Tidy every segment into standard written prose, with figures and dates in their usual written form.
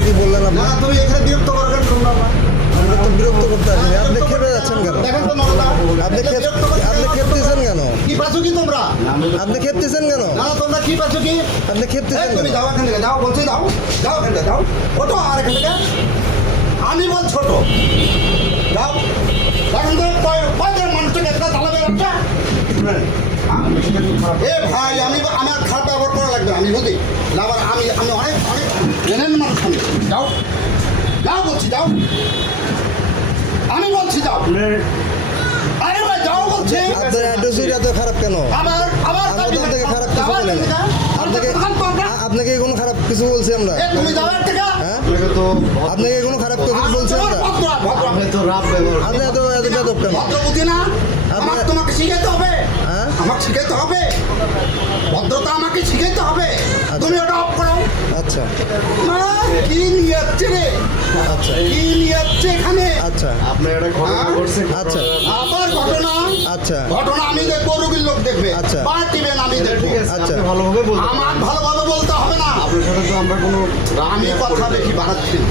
Sir কি বললেন আপনি? না তুমি এখানে বিরক্ত করবেন তোমরা আমরা তো বিরক্ত করতে আসেনি। আপনি খেপে যাচ্ছেন কেন? দেখেন তো নরদা আপনি খেপতেছেন কেন? কি পাচ্ছ কি তোমরা? আপনি খেপতেছেন কেন? না তোমরা কি পাচ্ছ কি? আপনি খেপতেছেন তুমি কেন? যাও এখান থেকে যাও বলছি যাও যাও এখান থেকে যাও ওটো আর এখান থেকে আমি বল ছোট যাও এখন তো কয়জন মানুষটাকে একটা চালাবে একটা এ ভাই আমি আমার খারাপ ব্যবহার করা লাগবে আমি বুঝি আবার আমি আমি অনেক অনেক ট্রেনের মানুষ আমি যাও যাও বলছি যাও আমি বলছি যাও আরে ভাই যাও বলছি আপনার অ্যাড্রেসই এত খারাপ কেন? আবার আবার আমাদের থেকে খারাপ কিছু বলেন। আপনাকে কোনো খারাপ কিছু বলছি আমরা? তুমি যাওয়ার থেকে হ্যাঁ, তো আপনাকে কোনো খারাপ কিছু বলছি আমরা? আপনি তো রাব ব্যবহার আপনি এত বেদব কেন? ভদ্র বুঝি না আমার তোমাকে শিখাইতে হবে হ্যাঁ, আমাকে শিখাইতে হবে ভদ্রতা আমাকে শিখাইতে হবে তুমি ওটা অফ করো আচ্ছা কি নিয়ে যাচ্ছে রে আচ্ছা কি নিয়ে যাচ্ছে এখানে আচ্ছা আপনি একটা ঘটনা করছেন আচ্ছা আবার ঘটনা আচ্ছা ঘটনা আমি দেখবো রুগীর লোক দেখবে আচ্ছা। বা টিভেন আমি দেখবো ঠিক আছে আচ্ছা। আপনি ভালোভাবে বলতে আমার ভালোভাবে বলতে হবে না আপনার সাথে তো আমরা কোনো রাগ আমি নিয়ে কথা করি না। বেশি বাড়াচ্ছি না।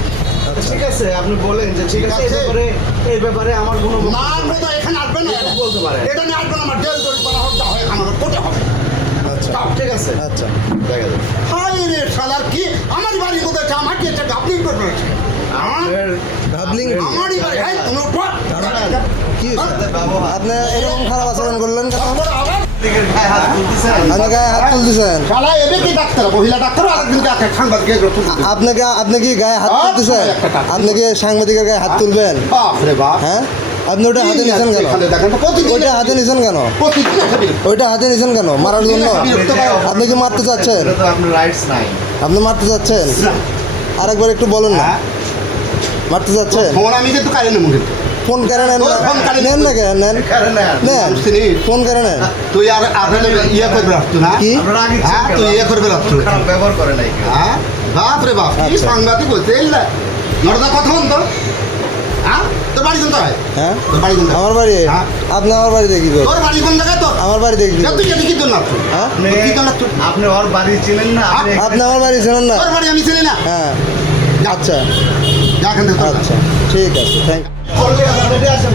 ঠিক আছে আপনি বলেন যে ঠিক আছে এই ব্যাপারে আমার কোনো না কোথাও এখানে আসবে না এটা বলতে পারে। এটা নিয়ে আসবে না আমার জেল জড়ি করা হতে হয় আমার কোটে হবে আচ্ছা যাও। ঠিক আছে আচ্ছা দেখা যাবে হাই রে শালার কি আমার বাড়ি কোথায় আমাকে এটা গাবলিং করবে ভাবলিং আমারই বাড়ি এই তুমি উঠো কি হয়েছে? আপনি এরকম খারাপ আচরণ করলেন কেন? আবার দিকের গায়ে হাত তুলতেছেন আপনি গায়ে হাত তুলতেছেন? শালা এবে কি ডাক্তার মহিলা ডাক্তার আরেকদিন ডাক্তার সাংবাদিক আপনি কি গায়ে হাত তুলতেছেন? আপনি কি সাংবাদিকের গায়ে হাত তুলবেন? বাপ রে বাপ হ্যাঁ, আপনি ওটা হাতে নিছেন কেন? এখানে দেখেন তো প্রতিদিন ওইটা হাতে নিছেন কেন? প্রতিদিন এখানে ওইটা হাতে নিছেন কেন? মারার জন্য? আপনি কি মারতে চাচ্ছেন? এটা তো আপনার রাইটস নাই আপনি মারতে চাচ্ছেন? আরেকবার একটু বলুন না। মারতে চাচ্ছেন? ফোন আমি কিন্তু কারে নেবো কিন্তু ফোন কেন নেন না? ফোন কারে নেন না কেন? নেন কারণে নেন, ফোন কেন নেন? তুই আর আপনার ইয়ে করবে রাখতো না কি? আপনারা আগে হ্যাঁ তুই ইয়ে করবে রাখতো খারাপ ব্যবহার করে নাই হ্যাঁ বাপ রে বাপ কি আচ্ছা। সাংবাদিক হইতে এলে নরদা কথা বল তো হ্যাঁ তোর বাড়ি কোন জায়গায় হ্যাঁ, তোর বাড়ি কোন জায়গায়? আমার বাড়ি? হ্যাঁ। আপনি আমার বাড়ি দেখি তো? তোর বাড়ি কোন জায়গায় তোর আমার বাড়ি দেখি তুই এদিকে কি জন্য আসছো? হ্যাঁ, আপনি কি জন্য আসছো? আপনি ওর বাড়ি ছিলেন না আপনি আপনি আমার বাড়ি ছিলেন না? তোর বাড়ি আমি চিনি না হ্যাঁ, যা। আচ্ছা যা এখান থেকে তোর আচ্ছা ঠিক আছে, থ্যাংক আসেন